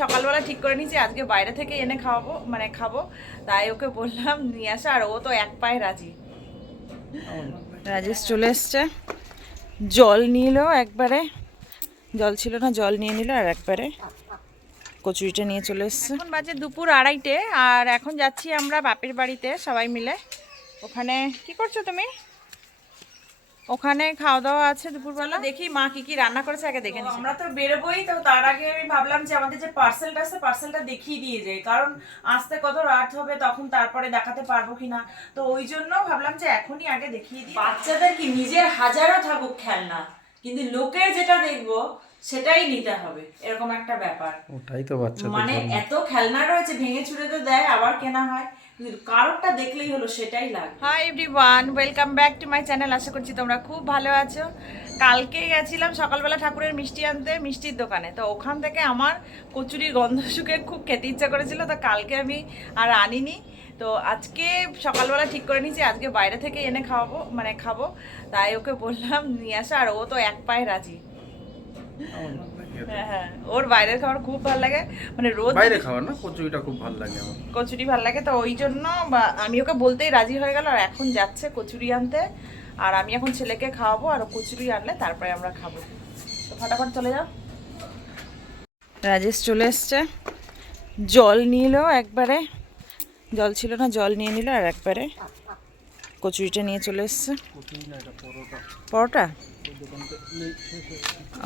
সকালবেলা ঠিক করে নিয়েছি আজকে বাইরে থেকে এনে খাওয়াবো, মানে খাবো, তাই ওকে বললাম নিয়ে আসা, আর ও তো এক পায়ে রাজি। রাজেশ চলে এসছে, জল নিল একবারে, জল ছিল না জল নিয়ে নিল, আর একবারে কচুরিটা নিয়ে চলে এসছে। এখন বাজে দুপুর 2:30, আর এখন যাচ্ছি আমরা বাপের বাড়িতে সবাই মিলে। ওখানে কি করছো তুমি? ওখানে খাওয়া দাওয়া আছে দুপুরবেলা, দেখি মা কি কি রান্না করেছে আগে দেখে নিই। আমরা তো বেরোবোই, তো তার আগে আমি ভাবলাম যে আমাদের যে পার্সেলটা আছে পার্সেলটা দেখিয়ে দিয়ে যাই, কারণ আসতে কত রাত হবে, তখন তারপরে দেখাতে পারবো কিনা, তো ওই জন্য ভাবলাম যে এখনই আগে দেখিয়ে দিই। বাচ্চাদের কি নিজের হাজারও থাকুক খেলনা, কিন্তু লোকের যেটা দেখবো সেটাই নিতে হবে, এরকম একটা ব্যাপার। ওটাই তো বাচ্চাদের মানে এত খেলনা রয়েছে, ভেঙে চুরে তো দেয়, আবার কেনা হয়, কারোরটা দেখলেই হলো সেটাই লাগে। Hi everyone, welcome back to my channel. আশা করছি তোমরা খুব ভালো আছো। কালকে গেছিলাম সকালবেলা ঠাকুরের মিষ্টি আনতে মিষ্টির দোকানে, তো ওখান থেকে আমার কচুরির গন্ধ শুকে খুব খেতে ইচ্ছা করেছিল, তো কালকে আমি আর আনিনি। তো আজকে সকালবেলা ঠিক করে নিয়েছি আজকে বাইরে থেকে এনে খাওয়াবো, মানে খাবো, তাই ওকে বললাম নিয়ে আসা, আর ও তো এক পায়ে রাজি। হ্যাঁ, ওর বাইরের খাবার খুব ভালো লাগে, মানে রোজ বাইরে খাবার না, কচুরিটা খুব ভালো লাগে আমার। কচুরি ভালো লাগে, তো ওই জন্য আমি ওকে বলতেই রাজি হয়ে গেল, আর এখন যাচ্ছে কচুরি আনতে, আর আমি এখন ছেলেকে খাওয়াবো, আর কচুরি আনলে তারপরে আমরা খাবো। তো ফটাফট চলে যাও। রাজেশ চলে এসছে, জল নিল একবারে, জল ছিল না জল নিয়ে নিল, আর একবারে কচুরিটা নিয়ে চলে এসছে। পরোটা?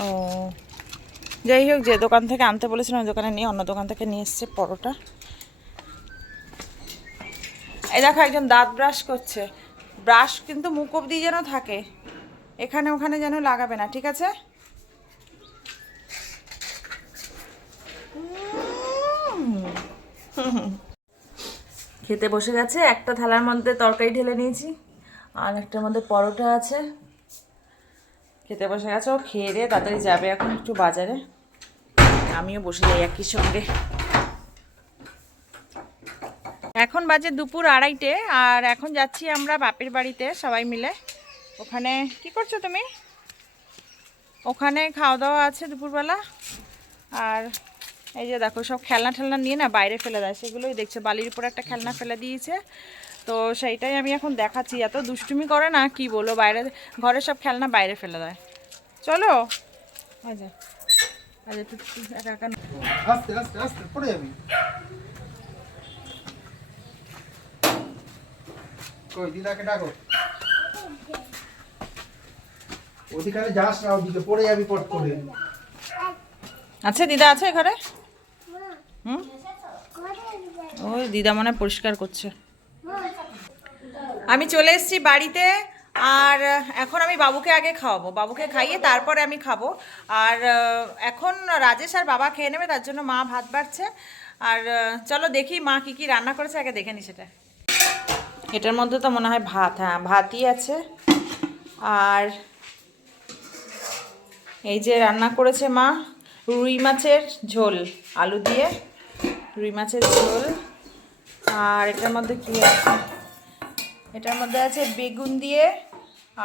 ও যাই হোক, যে দোকান থেকে আনতে বলেছিলাম ওই দোকানে নিয়ে অন্য দোকান থেকে নিয়ে এসছে পরোটা। এই দেখো একজন দাঁত ব্রাশ করছে, ব্রাশ কিন্তু মুখ অবধি যেন থাকে, এখানে ওখানে যেন লাগাবে না, ঠিক আছে? খেতে বসে গেছে, একটা থালার মধ্যে তরকারি ঢেলে নিয়েছি, আর একটার মধ্যে পরোটা আছে। খেতে বসে গেছে, ও খেয়ে দিয়ে তাড়াতাড়ি যাবে এখন একটু বাজারে, আমিও বসে যাই একই সঙ্গে। এখন বাজে দুপুর 2:30, আর এখন যাচ্ছি আমরা বাপের বাড়িতে সবাই মিলে। ওখানে কি করছো তুমি? ওখানে খাওয়া দাওয়া আছে দুপুরবেলা, আর এই যে দেখো সব খেলনা ঠেলনা নিয়ে না বাইরে ফেলে দেয়, সেগুলোই দেখছে। বালির উপর একটা খেলনা ফেলে দিয়েছে, তো সেইটাই আমি এখন দেখাচ্ছি। এত দুষ্টুমি করে না কি বলো, বাইরে ঘরে সব খেলনা বাইরে ফেলে দেয়। চলো আচ্ছা আচ্ছা, একটু একা একা আস্তে আস্তে আস্তে পড়ে যাবি। কই দিদাকে ডাকো, ওদিকে যাস না, ওদিকে পড়ে যাবি পট করে। আচ্ছা দিদা আছে ঘরে? হুম, ওই দিদা মনে হয় পরিষ্কার করছে। আমি চলে এসেছি বাড়িতে, আর এখন আমি বাবুকে আগে খাওয়াবো, বাবুকে খাইয়ে তারপরে আমি খাবো। আর এখন রাজেশ আর বাবা খেয়ে নেবে, তার জন্য মা ভাত বাড়ছে। আর চলো দেখি মা কি কি রান্না করেছে, আগে দেখে নি সেটা। এটার মধ্যে তো মনে হয় ভাত, হ্যাঁ ভাতই আছে। আর এই যে রান্না করেছে মা, রুই মাছের ঝোল, আলু দিয়ে রুই মাছের ঝোল। আর এটার মধ্যে কি আছে, এটার মধ্যে আছে বেগুন দিয়ে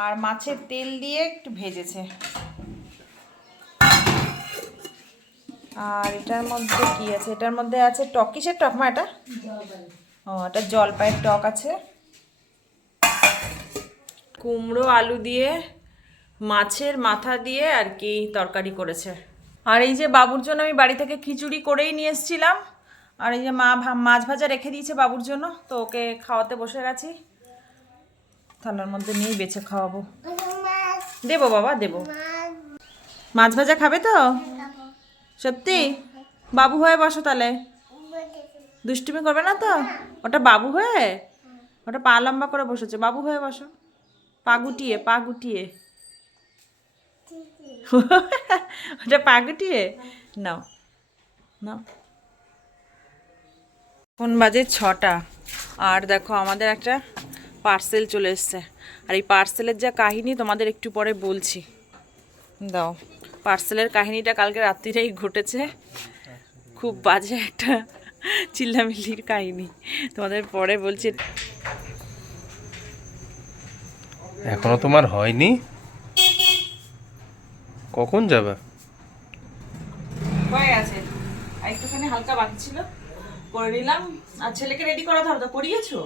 আর মাছের তেল দিয়ে একটু ভেজেছে। আর এটার মধ্যে কি আছে, এটার মধ্যে আছে টক, কিসের টক মা এটা? ও এটা জলপাইয়ের টক আছে। কুমড়ো আলু দিয়ে মাছের মাথা দিয়ে আর কি তরকারি করেছে। আর এই যে বাবুর জন্য আমি বাড়ি থেকে খিচুড়ি করেই নিয়ে এসেছিলাম, আর এই যে মা মাছ ভাজা রেখে দিয়েছে বাবুর জন্য, তো ওকে খাওয়াতে বসে গেছি। থালার মধ্যে নিয়েই বেছে খাওয়াবো। দেবো বাবা দেবো। মাছ ভাজা খাবে তো? সত্যি? বাবু হয়ে বসো তাহলে, দুষ্টুমি করবে না তো? ওটা বাবু হয়ে, ওটা পা লম্বা করে বসেছে, বাবু হয়ে বসো, পা গুটিয়ে পা গুটিয়ে। ওটা পা গুটিয়ে নাও নাও। কোন বাজে 6টা, আর দেখো আমাদের একটা পার্সেল চলে এসছে, আর এই পার্সেলের যা কাহিনী তোমাদের একটু পরে বলছি। দাও, পার্সেলের কাহিনীটা কালকে রাত্রিরেই ঘটেছে, খুব বাজে একটা চিল্লামিল্লির কাহিনী, তোমাদের পরে বলছি। এখনো তোমার হয়নি? কখন যাবে? হয়ে গেছে, একটুখানি একটুখানি হালকা বাকি ছিল, করে নিলাম। আর ছেলেকে রেডি করাতে হবে তো, করিয়েছো?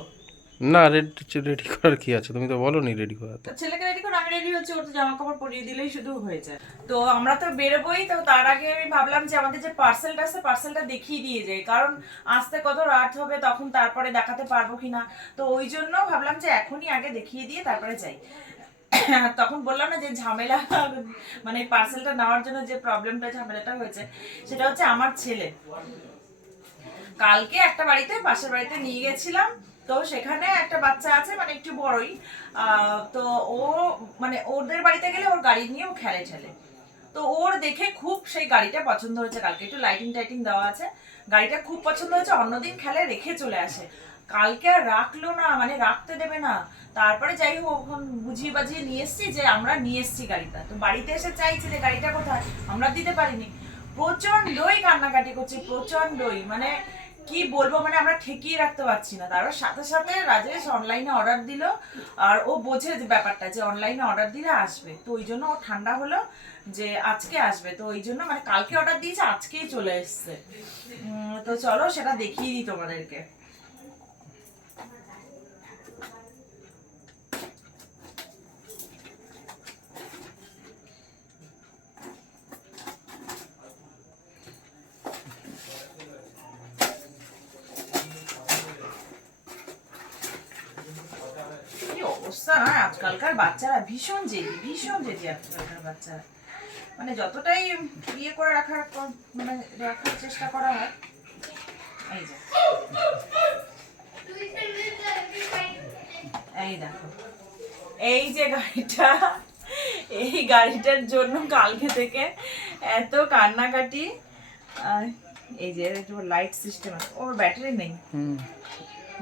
না, রেডি করার কি আছে, তুমি তো বলো নি রেডি করাতে। ছেলেকে রেডি করে আমি রেডি হচ্ছে, ওর তো জামা কাপড় পরিয়ে দিলেই শুধু হয়ে যায়। তো আমরা তো বেরোবোই, তো তার আগে আমি ভাবলাম যে আমাদের যে পার্সেলটা আছে পার্সেলটা দেখিয়ে দিয়ে যাই, কারণ আসতে কত রাত হবে, তখন তারপরে দেখাতে পারবো কিনা। তো ওই জন্য ভাবলাম যে এখনই আগে দেখিয়ে দিয়ে তারপরে যাই। তখন বললাম না যে ঝামেলা, মানে পার্সেলটা নেওয়ার জন্য যে প্রবলেমটা ঝামেলাটা হয়েছে, সেটা হচ্ছে আমার ছেলে কালকে একটা বাড়িতে, পাশের বাড়িতে নিয়ে গেছিলাম। তো সেখানে একটা বাচ্চা আছে, মানে একটু বড়ই। তো ও মানে ওদের বাড়িতে গেলে ওর গাড়ি নিয়ে ও খেলে ঠেলে। তো ওর দেখে খুব সেই গাড়িটা পছন্দ হয়েছে, কালকে একটু লাইটিং টাইটিং দেওয়া আছে, গাড়িটা খুব পছন্দ হয়েছে। অন্যদিন খেলে রেখে চলে আসে, কালকে আর রাখলো না, মানে রাখতে দেবে না। তারপরে যাই হোক ওখান বুঝিয়ে বাজিয়ে নিয়ে এসছি যে আমরা নিয়ে এসছি গাড়িটা। তো বাড়িতে এসে চাইছে যে গাড়িটা কোথায়, আমরা দিতে পারিনি। প্রচন্ডই কান্নাকাটি করছে, প্রচন্ডই, মানে কি বলবো, মানে আমরা ঠেকিয়ে রাখতে পারছি না। তারপর সাথে সাথে রাজেশ অনলাইনে অর্ডার দিল, আর ও বোঝে যে ব্যাপারটা যে অনলাইনে অর্ডার দিলে আসবে, তো ওই জন্য ও ঠান্ডা হলো যে আজকে আসবে। তো ওই জন্য মানে কালকে অর্ডার দিয়েছে, আজকেই চলে এসছে। তো চলো সেটা দেখিয়ে দিই তোমাদেরকে। কি অবস্থা না আজকালকার বাচ্চারা, ভীষণ জেদি, ভীষণ জেদি আজকালকার বাচ্চারা। মানে যতটাই ইয়ে করে মানে রাখার চেষ্টা করা হয়। এই যে এই দেখো, এই যে গাড়িটা, এই গাড়িটার জন্য কালকে থেকে এত কান্নাকাটি। এই যে লাইট সিস্টেম আছে, ওর ব্যাটারি নেই,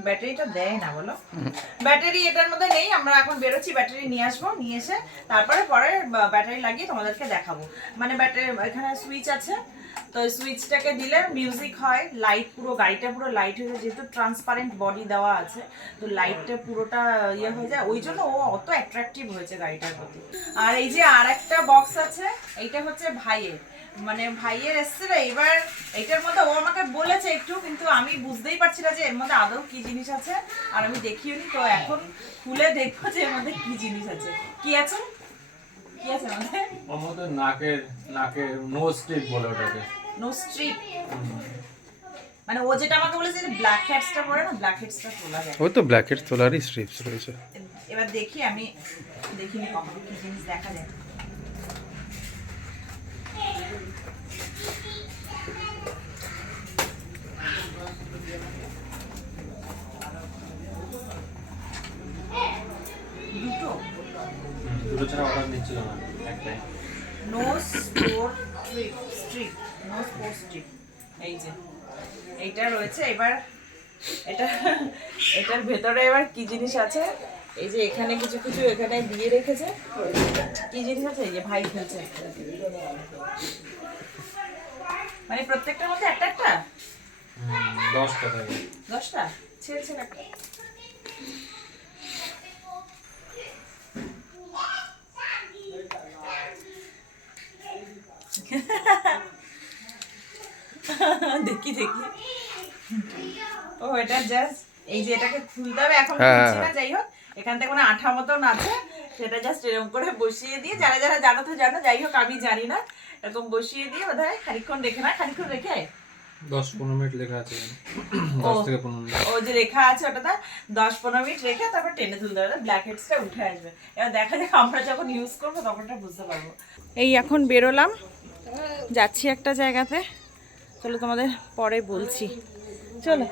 ব্যাটারিটা দেয় না বলো, ব্যাটারি এটার মধ্যে নেই। আমরা এখন বেরোচ্ছি, ব্যাটারি নিয়ে আসবো, নিয়ে এসে তারপরে পরে ব্যাটারি লাগিয়ে তোমাদেরকে দেখাবো। মানে ব্যাটারি এখানে সুইচ আছে, তো সুইচটাকে দিলে মিউজিক হয়, লাইট পুরো গাড়িটা পুরো লাইট হয়ে যায়, যেহেতু ট্রান্সপারেন্ট বডি দেওয়া আছে, তো লাইটটা পুরোটা ইয়ে হয়ে যায়, ওই জন্য ও অত অ্যাট্রাকটিভ হয়েছে গাড়িটার প্রতি। আর এই যে আর একটা বক্স আছে, এইটা হচ্ছে ভাইয়ের, মানে ভাইয়ের এসেছিল এবার। এটার মধ্যে ও আমাকে বলেছে একটু, কিন্তু আমি বুঝতেই পারছি না যে এর মধ্যে আদৌ কি জিনিস আছে, আর আমি দেখিও নি। তো এখন খুলে দেখবো যে এর মধ্যে কি জিনিস আছে। কি আছে, কি আছে আমাদের? ওর মধ্যে নাকের নোজ স্ট্রিপ বলে ওটাকে। নোজ স্ট্রিপ, মানে ও যেটা আমাকে বলেছে যে ব্ল্যাক হেডসটা পরে না, ব্ল্যাক হেডসটা তোলা যায়। ওই তো ব্ল্যাকেট তোলারই স্ট্রিপস রয়েছে। এবার দেখি, আমি দেখিনি কখনো কি জিনিস দেখা যায়। দুটো ছাড়া অর্ডার নিচ্ছিল না একটাই। Nose pore strip, nose pore strip, এই যে এইটা রয়েছে। এবার এটার ভেতরে এবার কি জিনিস আছে, এই যে এখানে কিছু কিছু এখানে দিয়ে রেখেছে, কি জিনিস আছে, এই যে ভাই খেলছে, মানে প্রত্যেকটার মধ্যে একটা একটা 10টা থাকে। 10টা ছেড়ে ছেড়ে একটা। দেখি দেখি, ও এটা জাস্ট এই যে এটাকে খুলতে হবে, এখন খুলছি না। যাই হোক, এখান থেকে কোনো আঠা মতন আছে, সেটা জাস্ট এরকম করে বসিয়ে দিয়ে, যারা যারা জানো তো জানো, যাই হোক আমি জানি না, এরকম বসিয়ে দিয়ে বোধহয় খানিকক্ষণ রেখে, না খানিকক্ষণ রেখে 10-15 মিনিট লেখা আছে। 10 থেকে 15 মিনিট। ও যে রেখা আছে ওটাতে 10-15 মিনিট রেখে তারপর টেনে তুলতে হবে, ব্ল্যাক হেডসটা উঠে আসবে। এবার দেখা যাক আমরা যখন ইউজ করবো তখনটা বুঝতে পারবো। এই এখন বেরোলাম, যাচ্ছি একটা জায়গাতে, চলো তোমাদের পরে বলছি। চলো,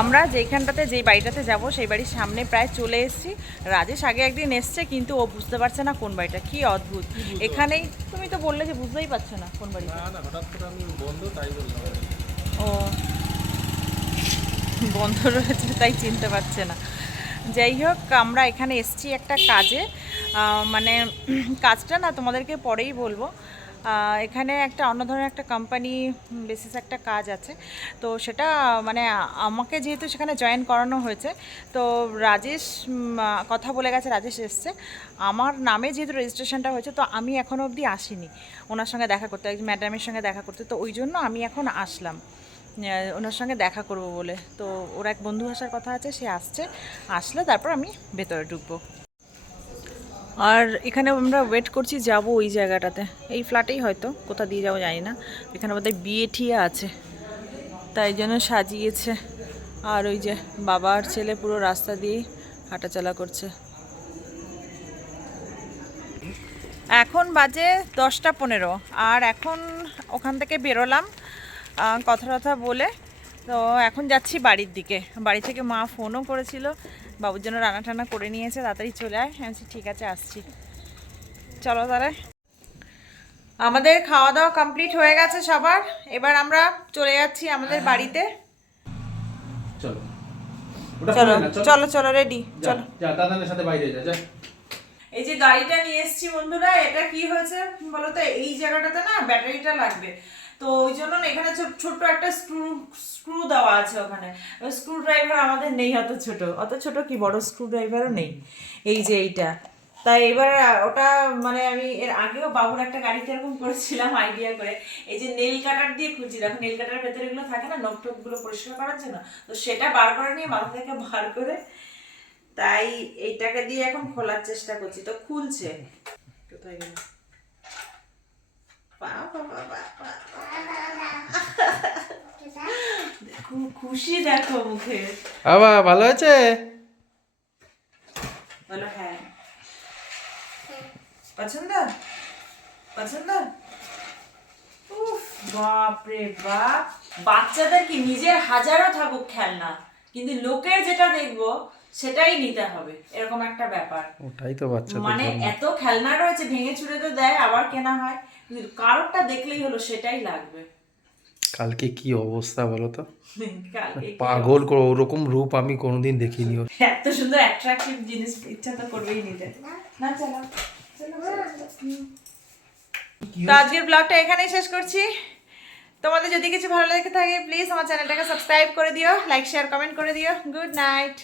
আমরা যেইখানটাতে, যেই বাড়িটাতে যাব সেই বাড়ির সামনে প্রায় চলে এসেছি। রাজেশ আগে একদিন এসছে, কিন্তু ও বুঝতে পারছে না কোন বাড়িটা। কি অদ্ভুত, এখানেই তুমি তো বললে যে বুঝতেই পারছো না কোন বাড়িটা। হঠাৎ করে আমি বন্ধ তাই বললাম। ও বন্ধ রয়েছে তাই চিনতে পারছে না। যাই হোক, আমরা এখানে এসেছি একটা কাজে, মানে কাজটা না তোমাদেরকে পরেই বলবো। এখানে একটা অন্য ধরনের একটা কোম্পানি বেসিস একটা কাজ আছে, তো সেটা মানে আমাকে যেহেতু সেখানে জয়েন করানো হয়েছে, তো রাজেশ কথা বলে গেছে, রাজেশ এসছে আমার নামে যেহেতু রেজিস্ট্রেশনটা হয়েছে, তো আমি এখনও অবধি আসিনি ওনার সঙ্গে দেখা করতে, একজন ম্যাডামের সঙ্গে দেখা করতে, তো ওই জন্য আমি এখন আসলাম ওনার সঙ্গে দেখা করব বলে। তো ওর এক বন্ধু আসার কথা আছে, সে আসছে, আসলে তারপর আমি ভেতরে ঢুকবো। আর এখানে আমরা ওয়েট করছি, যাব ওই জায়গাটাতে, এই ফ্ল্যাটেই হয়তো, কোথা দিয়ে যাবো জানি না। এখানে বোধহয় বিয়ে ঠিয়া আছে, তাই জন্য সাজিয়েছে। আর ওই যে বাবা আর ছেলে পুরো রাস্তা দিয়েই হাঁটাচলা করছে। এখন বাজে 10টা 15, আর এখন ওখান থেকে বেরোলাম কথা টথা বলে। তো এখন যাচ্ছি বাড়ির দিকে। বাড়ি থেকে মা ফোনও করেছিল, বাবুর জন্য রান্না টান্না করে নিয়েছে, তাড়াতাড়ি চলে আয়। আমি বলছি ঠিক আছে আসছি, চলো তাহলে। আমাদের খাওয়া দাওয়া কমপ্লিট হয়ে গেছে সবার, এবার আমরা চলে যাচ্ছি আমাদের বাড়িতে। চলো চলো চলো চলো রেডি, চলো। যা দাদানের সাথে বাইরে যা। এই যে গাড়িটা নিয়ে এসেছি বন্ধুরা, এটা কি হয়েছে বলো তো, এই জায়গাটাতে না ব্যাটারিটা লাগবে, তো ওই জন্য না এখানে ছোট্ট একটা স্ক্রু দেওয়া আছে ওখানে। স্ক্রু ড্রাইভার আমাদের নেই, অত ছোট কি, বড় স্ক্রু ড্রাইভারও নেই, এই যে এইটা। তাই এবার ওটা মানে আমি এর আগেও বাবুর একটা গাড়িতে এরকম করেছিলাম আইডিয়া করে, এই যে নেল কাটার দিয়ে খুঁজছি, দেখো নেল কাটার ভেতরে এগুলো থাকে না, নখ টকগুলো পরিষ্কার করার জন্য, তো সেটা বার করে নিয়ে মাথা থেকে বার করে, তাই এইটাকে দিয়ে এখন খোলার চেষ্টা করছি, তো খুলছে। কোথায় গেল? দেখো খুশি, দেখো মুখে। বাবা ভালো আছে? বলো হ্যাঁ। পছন্দ পছন্দ? উফ বাপরে বাপ, বাচ্চাদের কি নিজের হাজারও থাকুক খেলনা, কিন্তু লোকের যেটা দেখবো সেটাই নিতে হবে, এরকম একটা ব্যাপার। ওটাই তো বাচ্চাদের মানে জন্য। এত খেলনা রয়েছে, ভেঙে চুরে তো দেয়, আবার কেনা হয়, কিন্তু কারোরটা দেখলেই হলো সেটাই লাগবে। কালকে কি অবস্থা বলো তো, কালকে কি পাগল করে ওরকম রূপ আমি কোনোদিন দেখিনি ওর। এত সুন্দর অ্যাট্রাকটিভ জিনিস ইচ্ছা তো করবেই নিতে। না চলো তো আজকের ব্লগটা এখানেই শেষ করছি। তোমাদের যদি কিছু ভালো লেগে থাকে প্লিজ আমার চ্যানেলটাকে সাবস্ক্রাইব করে দিও, লাইক শেয়ার কমেন্ট করে দিও। Good night.